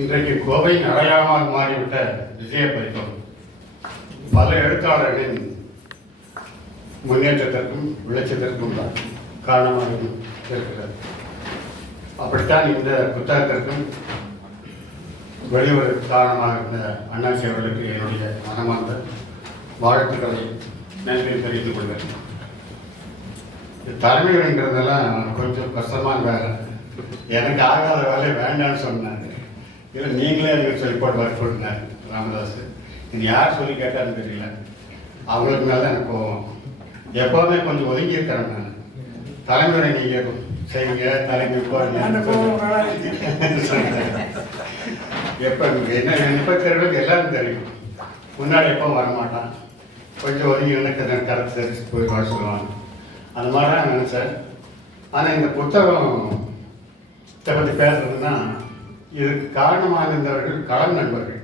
இன்றைக்கு கோவையின் அடையாளமாக மாறிவிட்ட விஜயபரிக்கம் பல எழுத்தாளர்களின் முன்னேற்றத்திற்கும் விளைச்சத்திற்கும் காரணமாக இருக்கிறது. அப்படித்தான் இந்த புத்தகத்திற்கும் வெளிவர காரணமாக இருந்த அண்ணாச்சி அவர்களுக்கு என்னுடைய மனமார்ந்த வாழ்த்துக்களை நன்றி தெரிவித்துக் கொள்கிறேன். தலைமை வேண்டுறதெல்லாம் கொஞ்சம் கஷ்டமான வேலை, எனக்கு ஆகாத வேலை வேண்டான்னு சொன்னாங்க. இல்லை நீங்களே எனக்கு சொல்லி போட்டு வர சொல்லினார் ராமதாஸ். இது யார் சொல்லி கேட்டான்னு தெரியல, அவங்களுக்கு மேலே எனக்கு போவோம். எப்போவுமே கொஞ்சம் ஒதுங்கி இருக்கிறேன் நான். தலைமுறை நீங்கள் செய்வீங்க, தலைமை எப்போ என்ன இப்போ தெரியும், எல்லாரும் தெரியும். முன்னாடி எப்போ வரமாட்டான், கொஞ்சம் ஒதுங்கி எனக்கு கருத்து தெரிஞ்சு போய் வர சொல்லுவாங்க. அந்த மாதிரி தான் நினச்சேன். ஆனால் இந்த புத்தகத்தை பற்றி பேசுறதுன்னா இதுக்கு காரணமாக இருந்தவர்கள் களம் நண்பர்கள்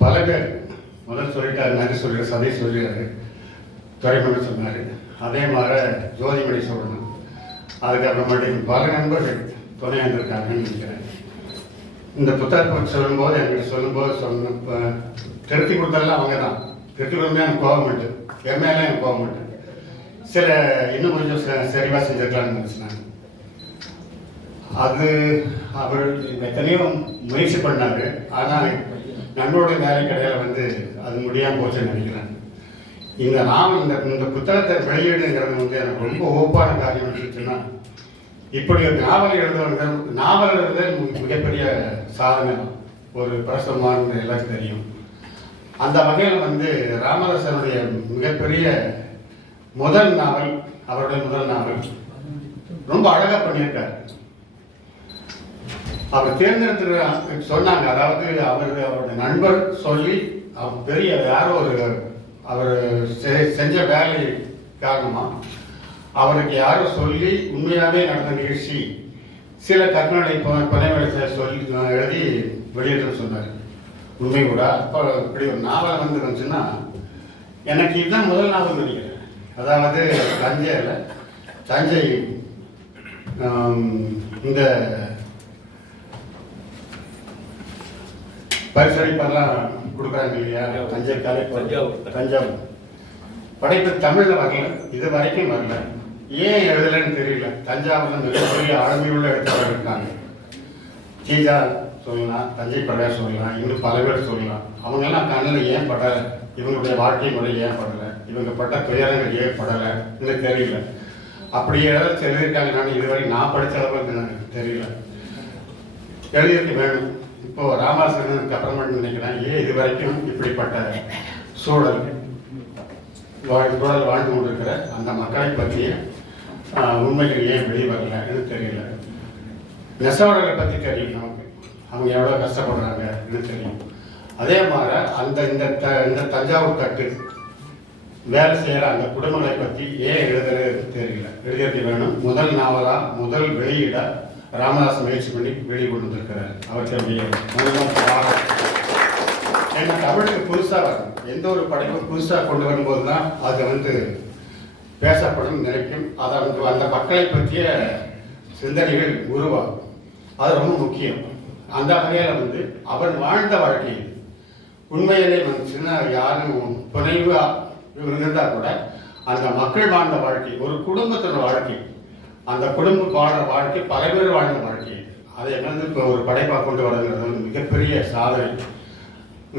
பல பேர். முதல் சொல்லிட்டார், நன்றி சொல்லிட்டார், சதை சொல்லிட்டாரு, துறைமுகம் சொன்னார். அதே மாதிரி ஜோதிமணி சொல்லணும். அதுக்கப்புறமேட்டு பல நண்பர்கள் துணை வந்திருக்காங்கன்னு நினைக்கிறேன். இந்த புத்தகத்தை பற்றி சொல்லும்போது என்கிட்ட சொல்லும்போது திருத்தி கொடுத்ததெல்லாம் அவங்க தான். திருத்தி கொடுத்தா எனக்கு கோபம் மாட்டு, எம்மையெல்லாம் எனக்கு கோபம் மாட்டு. சில இன்னும் கொஞ்சம் சரிவாக செஞ்சிருக்கலாம்னு நினச்சினாங்க. அது அவர் எத்தனையோ முயற்சி பண்ணார். ஆனால் நண்பருடைய வேலை கடையில் அது முடியாமல் போச்சுன்னு நினைக்கிறேன். இந்த இந்த புத்தகத்தை வெளியீடுங்கிறது எனக்கு ரொம்ப ஓப்பான காரியம் இருந்துச்சுன்னா, இப்படி ஒரு நாவல் எழுதுவர்கள், நாவல் எழுதுதல் மிகப்பெரிய சாதனை தான். ஒரு பிரசவமான எல்லாருக்கும் தெரியும். அந்த வகையில் ராமதாசனுடைய மிகப்பெரிய முதல் நாவல், அவருடைய முதல் நாவல் ரொம்ப அழகாக பண்ணியிருக்கார். அவர் தேர்ந்தெடுத்து சொன்னாங்க, அதாவது அவருடைய நண்பர் சொல்லி, அவர் பெரிய யாரோ அவர் செஞ்ச வேலை காரணமாக அவருக்கு யாரோ சொல்லி உண்மையாகவே நடந்த நிகழ்ச்சி சில கற்பனை புனைவெளி சொல்லி எழுதி வெளியிட்டு சொன்னார். உண்மை கூட அப்போ இப்படி ஒரு நாவல் வந்துருந்துச்சுன்னா, எனக்கு இதுதான் முதல் நாவல் நினைக்கிறேன். அதாவது தஞ்சை இந்த பரிசளிப்பெல்லாம் கொடுக்குறாங்க இல்லையா, தஞ்சை கலை தஞ்சாவூர் படைப்பு தமிழில் வரல, இது வரைக்கும் வரல. ஏன் எழுதலைன்னு தெரியல. தஞ்சாவூரில் மிகப்பெரிய ஆளுமையுள்ள எழுத்தாளர் இருக்காங்க. சீஜா சொல்லலாம், தஞ்சை படையா சொல்லலாம், இன்னும் பல பேர் சொல்லலாம். அவங்கெல்லாம் கண்ணில் ஏன் படலை, இவங்களுடைய வாழ்க்கை முறை ஏன் படலை, இவங்க பட்ட துயரங்கள் ஏன் படலை எனக்கு தெரியல. அப்படி ஏதாவது எழுதியிருக்காங்க. நான் இதுவரை நான் படித்த அளவுக்கு எனக்கு தெரியல. எழுதியிருக்க வேணும். இப்போது ராமதாசனுக்கு அப்புறமேட்டு நினைக்கிறேன், ஏன் இது வரைக்கும் இப்படிப்பட்ட சூழல் வாழ்ந்து கொண்டிருக்கிற அந்த மக்களை பற்றிய உண்மைகள் ஏன் வெளியே வரலன்னு தெரியல. நெசவாளர்களை பற்றி தெரியும் நமக்கு, அவங்க எவ்வளோ கஷ்டப்படுறாங்கன்னு தெரியும். அதே மாதிரி இந்த தஞ்சாவூர் தட்டு வேலை செய்கிற அந்த குடும்பங்களை பற்றி ஏன் எழுதுறது தெரியல. எழுதியிருக்க வேணும். முதல் நாவலாக முதல் வெளியீடாக ராமதாஸ் முயற்சி பண்ணி வெளிக்கொண்டு வந்திருக்கிறார். அவருடைய ஏன்னா தமிழுக்கு புதுசாக வரும். எந்த ஒரு படைப்பும் புதுசாக கொண்டு வரும்போது தான் அது பேசப்படும், நினைக்கும். அதை அந்த மக்களை பற்றிய சிந்தனைகள் உருவாகும். அது ரொம்ப முக்கியம். அந்த வகையில் அவன் வாழ்ந்த வாழ்க்கை உண்மையிலே சின்ன யாரும் புனைவு இருந்தால் கூட அந்த மக்கள் வாழ்ந்த வாழ்க்கை, ஒரு குடும்பத்தோட வாழ்க்கை, அந்த குடும்பம் வாழ்ற வாழ்க்கை, பல பேர் வாழ்ந்த வாழ்க்கை, அதை இப்போ ஒரு படைப்பாக கொண்டு வரதுங்கிறது மிகப்பெரிய சாதனை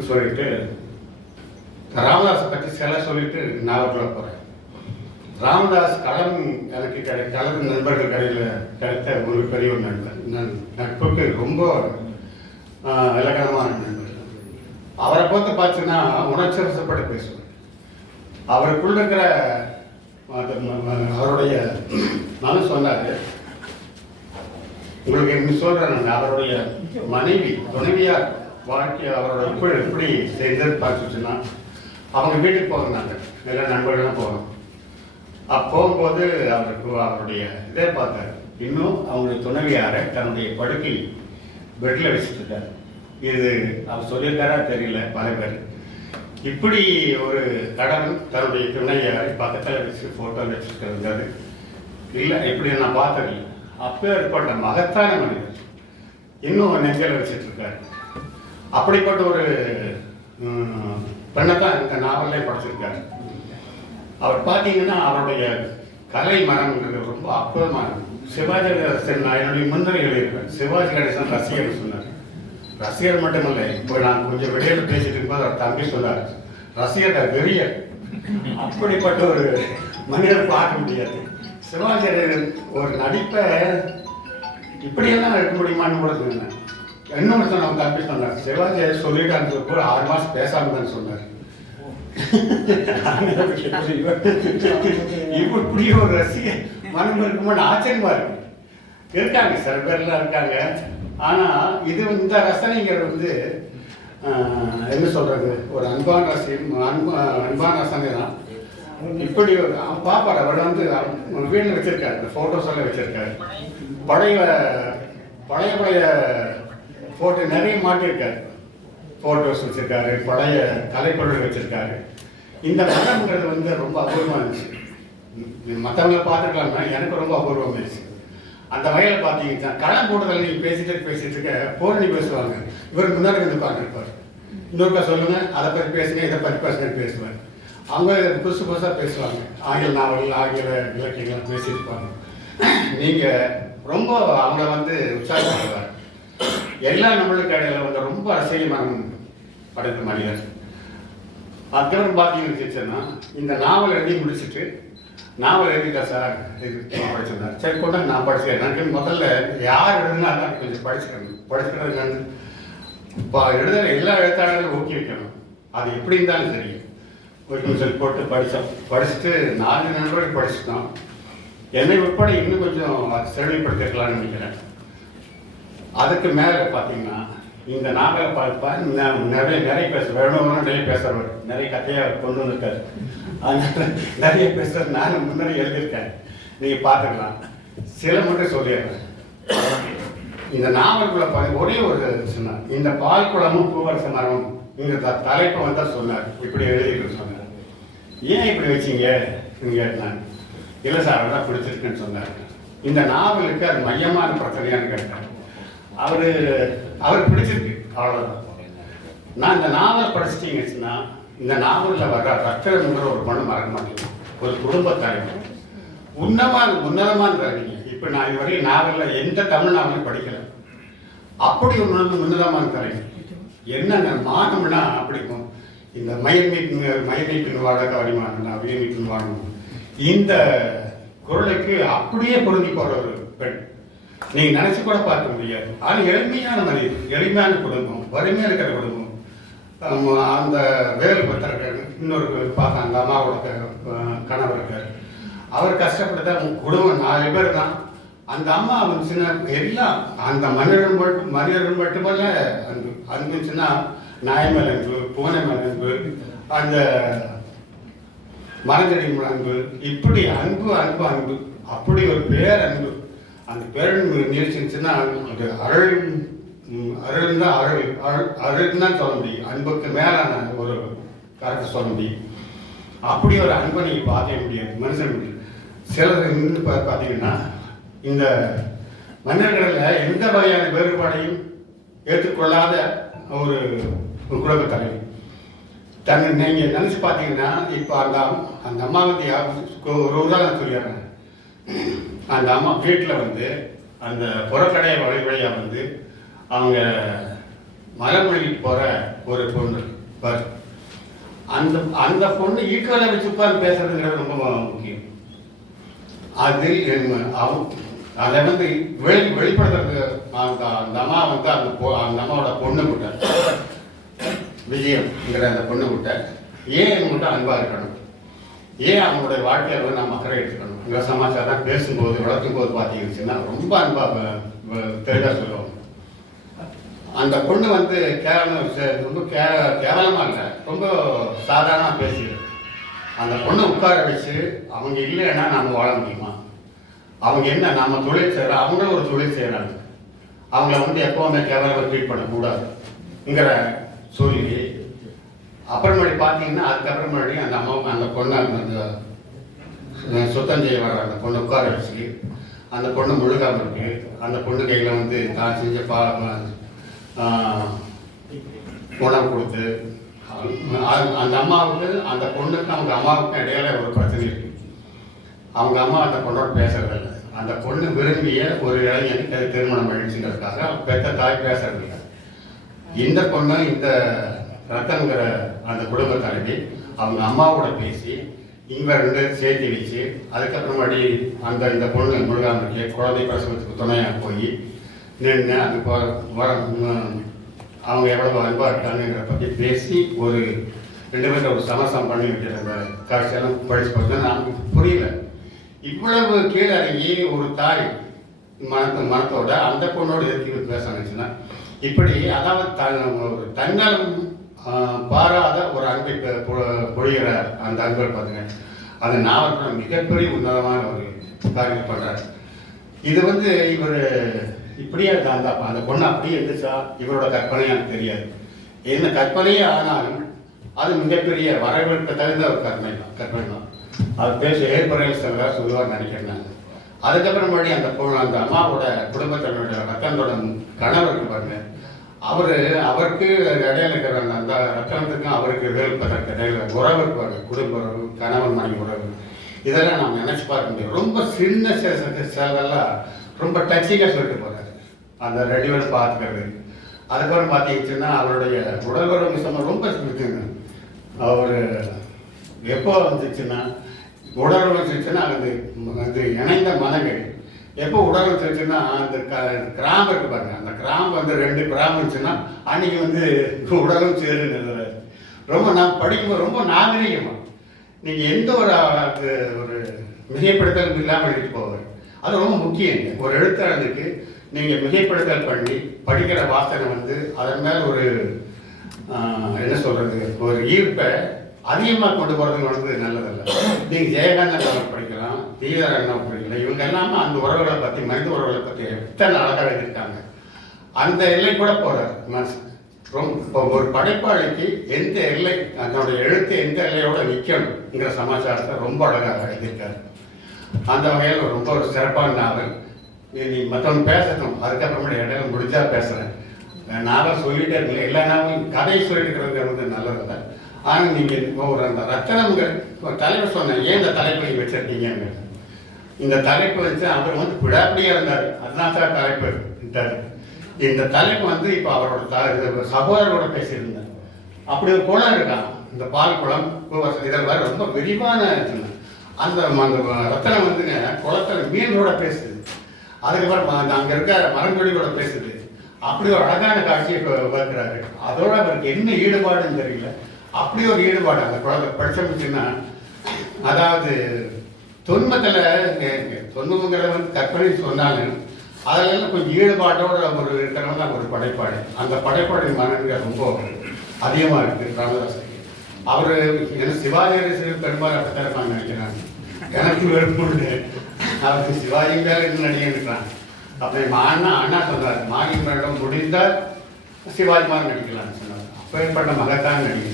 சொல்லிட்டு ராமதாஸை பற்றி சில சொல்லிட்டு நாவல்ல போகிறேன். ராமதாஸ் களம் எனக்கு கலந்து நண்பர்கள் கடையில் கிடைத்த ஒரு பெரிய ஒரு நட்புக்கு ரொம்ப இலக்கணமான நண்பர். அவரை பார்த்து பார்த்தீங்கன்னா உணர்ச்சிவசப்பட்டு பேசுவார். அவருக்குள்ள இருக்கிற அவருடைய மனு சொன்னார். உங்களுக்கு என்ன சொல்கிறேன், அவருடைய மனைவி துணைவியார் வாழ்க்கை அவரோட எப்படி செய்தது பார்த்துச்சுன்னா, அவங்க வீட்டுக்கு போகிறாங்க, எல்லா நண்பர்களும் போகிறோம். போகும்போது அவருடைய இதே பார்த்தார். இன்னும் அவங்களுடைய துணைவியாரை தன்னுடைய படுக்கை பெட்டில் வச்சுட்டு இருக்காரு. இது அவர் சொல்லியிருக்காரா தெரியல. பல பேர் இப்படி ஒரு கணவன் தன்னுடைய துணைவியாரை பக்கத்தில் வச்சு ஃபோட்டோ வச்சுருக்கிறது இல்லை, இப்படி நான் பார்த்ததில்லை. அப்போ ஏற்பட்ட மகத்தான மனிதர். இன்னும் நெஞ்சில் வச்சுட்டு இருக்காரு. அப்படிப்பட்ட ஒரு பெண்ணை தான் இந்த நாவல்லே படிச்சிருக்காரு. அவர் பார்த்தீங்கன்னா அவருடைய கலை மனம்ன்றது ரொம்ப அற்புதமானது. சிவாஜி கணேசன், நான் என்னுடைய முன்னுரை எழுதியிருப்பேன், சிவாஜி கணேசன் ரசிகர் சொன்னார். ரசிகர் மட்டுமில்லை, இப்போ நான் கொஞ்சம் வெளியில் பேசிட்டு இருக்கும்போது அவர் தம்பி சொன்னார், ரசிகர் வெறியர். அப்படிப்பட்ட ஒரு மனிதர் பார்க்க முடியாது. சிவாஜி ஒரு நடிப்பை இப்படியெல்லாம் எடுக்க முடியுமான்னு கூட சொன்னேன். இன்னொருத்தன் அவங்க தம்பி சொன்னார், சிவாஜி சொல்லிட்டு கூட 6 மாதம் பேசாம தான் சொன்னார். இப்படி ஒரு ரசிகர் மனம் இருக்கும்போது ஆச்சரியமா இருக்கு. இருக்காங்க, சில பேர்லாம் இருக்காங்க. ஆனா இது இந்த ரசனைங்கிறது வந்து என்ன சொல்றது, ஒரு அன்பான ரசிகம், அன்பான ரசனை தான். இப்படி பாப்பார் அவர் வந்து வீட்டில் வச்சிருக்காரு, இந்த போட்டோஸ் எல்லாம் வச்சிருக்காரு. பழைய பழைய பழைய போட்டோ நிறைய மாட்டியிருக்காரு. போட்டோஸ் வச்சிருக்காரு, பழைய கலைப்பொருள் வச்சிருக்காரு. இந்த மதம்ங்கிறது வந்து ரொம்ப அபூர்வமாக இருந்துச்சு. மற்றவங்களை பார்த்துக்கலாம்னா எனக்கு ரொம்ப அபூர்வமாக இருந்துச்சு. அந்த வகையில் பார்த்தீங்கன்னா களம் போட்டதில் நீங்கள் பேசிட்டு இருக்க பூரணி பேசுவாங்க, இவருக்கு முன்னாடி வந்து உட்காந்துருப்பார். இன்னொருக்கா சொல்லுங்க, அதை பற்றி பேசுங்க, இதை பற்றி பேசுங்க பேசுவார். அவங்க புதுசு புதுசாக பேசுவாங்க, ஆங்கில நாவல், ஆங்கில இலக்கியங்கள் பேசியிருப்பாங்க. நீங்கள் ரொம்ப அவங்கள வந்து உற்சாகப்படுவார். எல்லா நம்மளுக்கு இடையில வந்து ரொம்ப ரசிகமான படைத்த மனிதர். அதுக்கப்புறம் பார்த்தீங்கன்னு இந்த நாவல் எழுதி முடிச்சுட்டு, நாவல் எழுதிட்டா சார் இது படிச்சிருந்தார். சரி கொண்டா நான் படிச்சுக்கிறேன். எனக்கு முதல்ல யார் எழுதுனா தான் கொஞ்சம் படிச்சுக்கிறது இப்போ எழுதுகிற எல்லா எழுத்தாளர்களும் ஊக்குவிக்கணும். அது எப்படி இருந்தாலும் சரி, ஒரு சொல்லி போட்டு படிச்சுட்டு 4 நண்பர்கள் படிச்சுட்டோம். என்னை உட்பட இன்னும் கொஞ்சம் செழிப்படுத்திருக்கலாம்னு நினைக்கிறேன். அதுக்கு மேலே பார்த்தீங்கன்னா இந்த நாவலை பார்ப்பா நிறைய வேணும் நிறைய பேசுறவர், நிறைய கதையாக கொண்டு வந்திருக்காரு. அதனால நிறைய பேசுறது நான் முன்னாடி எழுதியிருக்கேன், நீங்கள் பார்த்துக்கலாம். சில மட்டும் சொல்லிடுறேன். இந்த நாவலுக்குள்ள ஒரே ஒரு சொன்னார், இந்த பால் குளமும் பூவரச மரமும் இந்த தலைப்பை வந்து சொன்னார். இப்படி எழுதிட்டு சொன்னார். ஏன் இப்படி வச்சிங்க கேட்டான். இல்லை சார் அதான் பிடிச்சிருக்குன்னு சொன்னார். இந்த நாவலுக்கு அது மையமான பிரச்சனையான்னு கேட்டார். அவர் பிடிச்சிருக்கு, அவ்வளோதான். நான் இந்த நாவல் படிச்சிட்டீங்கன்னா இந்த நாவலில் வர்ற ரத்தனங்கிற ஒரு பொண்ணு மறக்க மாட்டேங்க. ஒரு குடும்பத்தாய் உன்னதமான தரீங்க. இப்போ நான் இதுவரையும் நாவலில் எந்த தமிழ் நாவலையும் படிக்கலை. அப்படி ஒரு உன்னதமான தரீங்க. என்னென்ன மானம்னா அப்படிக்கும் இந்த மயமீட்டின் வாழ கவனிமானா வியமீட்டின் வாழணும். இந்த குரலுக்கு அப்படியே பொருந்தி போகிற ஒரு பெண் நீங்கள் நினச்சி கூட பார்க்க முடியாது. ஆனால் எளிமையான மனிதர், எளிமையான குடும்பம், வறுமையாக இருக்கிற குடும்பம். அந்த வேலு பத்திரக்காரு, இன்னொரு பார்த்தா அந்த அம்மாவோட கணவர் இருக்கார். அவர் கஷ்டப்பட்டு குடும்பம் 4 பேர் தான். அந்த அம்மா சின்ன எல்லாம் அந்த மனிதர்கள் மட்டுமல்ல அன்பு சின்ன நாய்மேல் அன்பு, பூனை மேல் அன்பு, அந்த மரஞ்செடி அன்பு, இப்படி அன்பு அன்பு அன்பு, அப்படி ஒரு பேர் அன்பு. அந்த பேரன் நீர்ச்சிருச்சுன்னா அது அருள் தான் அருள்னு தான் சொல்ல முடியும். அன்புக்கு மேலான ஒரு கருத்தை சொல்ல முடியும். அப்படி ஒரு அன்பை நீங்கள் பார்க்க முடியாது மனுஷன். சிலர் இருந்து பார்த்தீங்கன்னா இந்த மன்னர்களில் எந்த வகையான வேறுபாடையும் ஏற்றுக்கொள்ளாத ஒரு குடும்பத்தலைவி. நீங்கள் நினச்சி பார்த்தீங்கன்னா இப்போ அந்த அம்மா வந்து ஒரு உதாரணம் சொல்லிடுறேன். அந்த அம்மா வீட்டில் வந்து அந்த புறக்கடைய வழியாக வந்து அவங்க மலைமொழிக்கு போகிற ஒரு பொண்ணு பாரு. அந்த பொண்ணு ஈக்குவலாக வச்சு உட்கார்ந்து பேசுறதுங்கிறது ரொம்ப முக்கியம். அது அதை வந்து வெளிப்படுத்துறது அந்த அம்மா வந்து அந்த அம்மாவோட பொண்ணு கிட்ட விஜயம்ங்கிற அந்த பொண்ணு கிட்ட ஏன் இவங்கள்ட்ட அன்பாக இருக்கணும், ஏன் அவங்களுடைய வாழ்க்கையில் வந்து நம்ம அக்கறை எடுத்துக்கணும். இங்கே சமாச்சாரம் பேசும்போது வளர்க்கும் போது பார்த்தீங்கன்னா ரொம்ப அன்பாக தெளிவாக சொல்லுவாங்க. அந்த பொண்ணு வந்து ரொம்ப கேவலமாக இல்லை, ரொம்ப சாதாரணமாக பேசிடுது. அந்த பொண்ணை உட்கார வச்சு அவங்க இல்லைன்னா நம்ம வாழ முடியுமா? அவங்க என்ன நம்ம தொழில் செய்கிறோம், அவங்களும் ஒரு தொழில் செய்கிறாங்க. அவங்கள வந்து எப்போவுமே கேவலமாக ட்ரீட் பண்ணக்கூடாதுங்கிற சொல்லி அப்புறமேடி பார்த்தீங்கன்னா அதுக்கப்புறமேடி அந்த பொண்ணை அந்த சுத்தம் செய்ய வர அந்த பொண்ணை உட்கார வச்சு அந்த பொண்ணு முழுகாமல் இருக்கு. அந்த பொண்ணு கையில் வந்து தான் செஞ்ச உணவு கொடுத்து அந்த அம்மாவுக்கு அந்த பொண்ணுக்கு அவங்க அம்மாவுக்கும் இடையில ஒரு பிரச்சனை இருக்கு. அவங்க அம்மா அந்த பொண்ணோட பேசுறதில்லை. அந்த பொண்ணு விரும்பிய ஒரு இளைஞனுக்கு அது திருமணம் ஆயிடுச்சுங்கிறதுக்காக பெத்த தாய் பேசுறதில்லை. இந்த பொண்ணு இந்த ரத்தன்கிற அந்த குடும்ப தலைவி அவங்க அம்மாவோட பேசி இவங்க ரெண்டு சேர்த்து வச்சு அதுக்கப்புறமாடி இந்த பொண்ணு முழுகாம குழந்தை பிரசவத்துக்கு துணையாக போய் நின்று அது அவங்க எவ்வளவு அன்பா இருக்காங்கிற பற்றி பேசி ஒரு 2 பேரும் ஒரு சமரசம் பண்ணி வைக்கிற காட்சியெல்லாம் படிச்சு பார்த்தா நமக்கு புரியல. இவ்வளவு கீழறங்கி ஒரு தாய் மனத்தோட அந்த பொண்ணோட எதிர்த்து பேசணுச்சுன்னா இப்படி அதாவது ஒரு தன்னலம் பாராத ஒரு அன்பை பொழிகிற அந்த அன்பை பார்த்துங்க. அந்த நாவல் மிகப்பெரிய உன்னதமான ஒரு காரியம் பண்றாரு. இது வந்து இவர் இப்படியே அந்த பொண்ணு அப்படியே இருந்துச்சா இவரோட கற்பனையா தெரியாது. என்ன கற்பனையே ஆனாலும் அது மிகப்பெரிய வரவேற்க தகுந்த ஒரு கற்பனை தான். அது பேச ஏற்புரையில் சொல்லுவார் நினைக்கிறேன். அதுக்கப்புறம் மறுபடியும் அந்த அம்மாவோட குடும்பத்தினுடைய ரத்தனோட கணவருக்கு பாருங்க, அவருக்கு இடையில இருக்கிற அந்த ரத்தனத்துக்கும் அவருக்கு வேறுபட்ட இடையில உறவு இருப்பாரு, குடும்ப உறவு, கணவன் மனைவி உறவு, இதெல்லாம் நாம் நினைச்சு பார்க்க முடியும். ரொம்ப சின்ன செயலெல்லாம் ரொம்ப டச்சிங்காக சொல்லிட்டு போறாரு. அந்த ரெடிமேட் பார்த்துக்கிறது. அதுக்கப்புறம் பார்த்தீங்கன்னா அவருடைய உடல் உறவு விஷயம் ரொம்ப இருக்குங்க. அவர் எப்போ வந்துச்சுன்னா உடல் உறவு இருந்துச்சுன்னா அது இணைந்த மனங்கள் எப்போ உடல் இருந்துச்சுன்னா அந்த கிராம்பு இருக்கு பாருங்க, அந்த கிராம்பு வந்து 2 கிராம்பு இருந்துச்சுன்னா அன்னைக்கு வந்து உடலும் சேருன்னு ரொம்ப நான் படிக்கும்போது ரொம்ப நாகரிகமா நீங்கள் எந்த ஒரு மிகைப்படுத்தலும் இல்லாமல் எடுத்து போவார். அது ரொம்ப முக்கியம். ஒரு எழுத்தாளனுக்கு நீங்கள் மிகைப்படுத்தல் பண்ணி படிக்கிற வாசனை வந்து அதன் மேல் ஒரு என்ன சொல்றது ஒரு ஈர்ப்பை அதிகமாக கொண்டு போகிறது வந்து நல்லதில்லை. நீங்கள் ஜெயகாந்தன் அவர் படிக்கலாம், தீவிரண்ணாவை படிக்கலாம். இவங்க எல்லாமே அந்த உறவுகளை பற்றி மனித உறவுகளை பற்றி எத்தனை அழகாக எழுதியிருக்காங்க. அந்த எல்லை கூட போகிறார் மனசு. ரொம்ப ஒரு படைப்பாளிக்கு எந்த எல்லை அதனுடைய எழுத்து எந்த எல்லையோட நிற்கணுங்கிற சமாச்சாரத்தை ரொம்ப அழகாக எழுதியிருக்காரு. அந்த வகையில் ரொம்ப ஒரு சிறப்பான நாவல். நீ மற்றவங்க பேசணும், அதுக்கப்புறமேட்டு இடையில முடிஞ்சா பேசுகிறேன். நாவல் சொல்லிட்டே இருக்கல, எல்லா நாவலும் கதையை சொல்லிட்டு இருக்கிறது வந்து நல்லதில்லை. ஆனால் நீங்கள் ஒரு அந்த ரத்தனங்கள் தலைவர் சொன்னேன், ஏன் இந்த தலைப்பு நீங்கள் வச்சிருக்கீங்க? இந்த தலைப்பு வச்சு அவர் வந்து விடாப்படியாக இருந்தார், அதுதான் சார் தலைப்பு இருந்தார். இந்த தலைப்பு வந்து இப்போ அவரோட சகோதரோட பேசியிருந்தேன். அப்படி ஒரு குளம் இருக்கான், இந்த பால் குளம் இதில் வர ரொம்ப விரிவான அந்த ரத்தனம் வந்துங்க குளத்தில் மீன்களோட பேசுது. அதுக்கப்புறம் அங்கே இருக்க மரங்கொடியோட பேசுது. அப்படி ஒரு அழகான காட்சியை பார்க்குறாரு. அதோட அவருக்கு என்ன ஈடுபாடுன்னு தெரியல, அப்படி ஒரு ஈடுபாடு அந்த குழந்தை படிச்சோம்னா. அதாவது தொன்மங்கிறத வந்து கற்பனை சொன்னாலும் அதெல்லாம் கொஞ்சம் ஈடுபாட்டோட ஒரு இருக்கிறவங்க தான் ஒரு படைப்பாடு. அந்த படைப்பாடு மனநிலை ரொம்ப அதிகமாக இருக்குது ராமதாஸுக்கு. அவர் என்ன சிவாஜி பெரும்பாலும் அப்படித்தான் நினைக்கிறாங்க. எனக்கு வெறுப்புண்டு அவருக்கு சிவாஜி மேல இன்னும் நடிகை இருக்கிறான். அப்படி அண்ணா சொன்னார், மாநில மேடம் முடிந்தால் சிவாஜி மாதிரி நடிக்கலாம்னு சொன்னார். அப்பேற்பட்ட மகத்தான் நடிகை.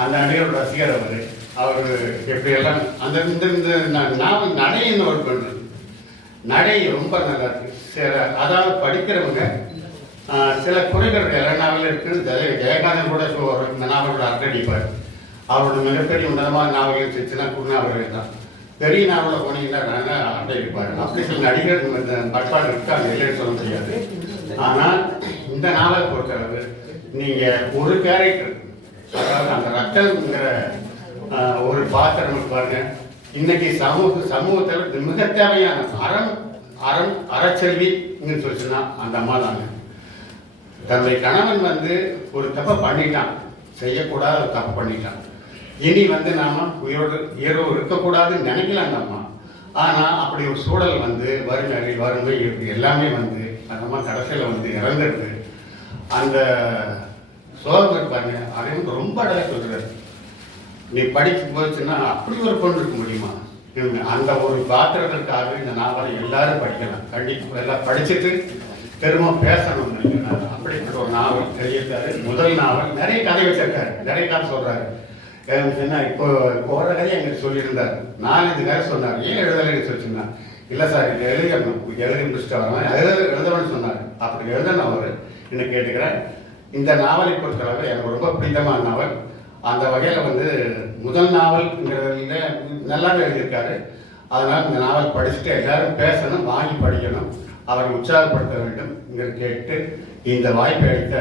அந்த நடிகரோட ரசிகர் அவர் எப்படியெல்லாம் அந்த இந்த நாவல் நடைன்னு ஒரு பெண்ணு நடை ரொம்ப நல்லா இருக்கு. அதாவது படிக்கிறவங்க சில குறைகள் எல்லா நாவலும் இருக்குன்னு ஜெயகாந்தன் கூட இந்த நாவலோட அர்த்தடிப்பார். அவரோட மிகப்பெரிய உன்னதமான நாவல் இருந்துச்சுன்னா குருநாவல் தான். பெரிய நாவலில் போனீங்கன்னா அர்த்தடிப்பார். அப்படி சில நடிகர் பட்பாடு இருக்காங்க, இல்லைன்னு சொல்ல முடியாது. ஆனால் இந்த நாவலை பொறுத்தளவு நீங்கள் ஒரு கேரக்டர், அதாவது அந்த ரத்தம்ங்கிற ஒரு பாத்திரம் பாருங்க. இன்னைக்கு சமூகத்தில் மிக தேவையான அறச்செல்வின்னு சொல்லிச்சுன்னா அந்த அம்மா தாங்க. தன்னுடைய கணவன் வந்து ஒரு தப்பை பண்ணிட்டான், செய்யக்கூடாத ஒரு தப்பு பண்ணிட்டான். இனி வந்து நாம உயிரோடு இருக்கக்கூடாதுன்னு நினைக்கலாம் அந்த அம்மா. ஆனால் அப்படி ஒரு சூழல் வந்து வறுமை எல்லாமே வந்து அந்த அம்மா கடைசியில் வந்து இறந்துடுது. அந்த சோகம் இருப்பாங்க, அதையும் ரொம்ப அழகாக சொல்கிறாரு. நீ படிச்சு போச்சுன்னா அப்படி ஒரு பொண்ணு இருக்க முடியுமா? அந்த ஒரு பாத்திரத்திற்காக இந்த நாவலை எல்லாரும் படிக்கலாம். கண்டிப்பாக எல்லாம் படிச்சுட்டு திரும்ப பேசணும்னு நினைக்கிறாங்க. அப்படிப்பட்ட ஒரு நாவல் எழுதியிருக்காரு. முதல் நாவல் நிறைய கதை வச்சிருக்காரு, நிறைய கதை சொல்றாரு. இப்போ போகிற கதையை எங்களுக்கு சொல்லியிருந்தார். 4-5 கதை சொன்னார். ஏன் எழுதலைன்னு சொல்லிச்சுன்னா இல்லை சார் இது எழுதி முடிச்சுட்டு வரேன் எழுதணும்னு சொன்னார். அப்படி எழுதணும் அவர் என்ன கேட்டுக்கிறேன். இந்த நாவலை பொறுத்தளவு எனக்கு ரொம்ப பிடித்தமான நாவல். அந்த வகையில் வந்து முதல் நாவல்ங்கிறதுல நல்லாவே எழுதியிருக்காரு. அதனால் இந்த நாவல் படிச்சுட்டு எல்லாரும் பேசணும், வாங்கி படிக்கணும், அவரை உற்சாகப்படுத்த வேண்டும் கேட்டு இந்த வாய்ப்பை அளித்த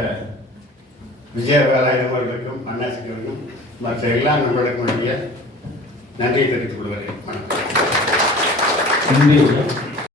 விஜயவேலாயுதம் அவர்களுக்கும் அண்ணாசிக்கும் மற்ற எல்லா நண்பர்களுக்கும் வேண்டிய நன்றியை தெரிவித்துக் கொள்கிறேன். வணக்கம்.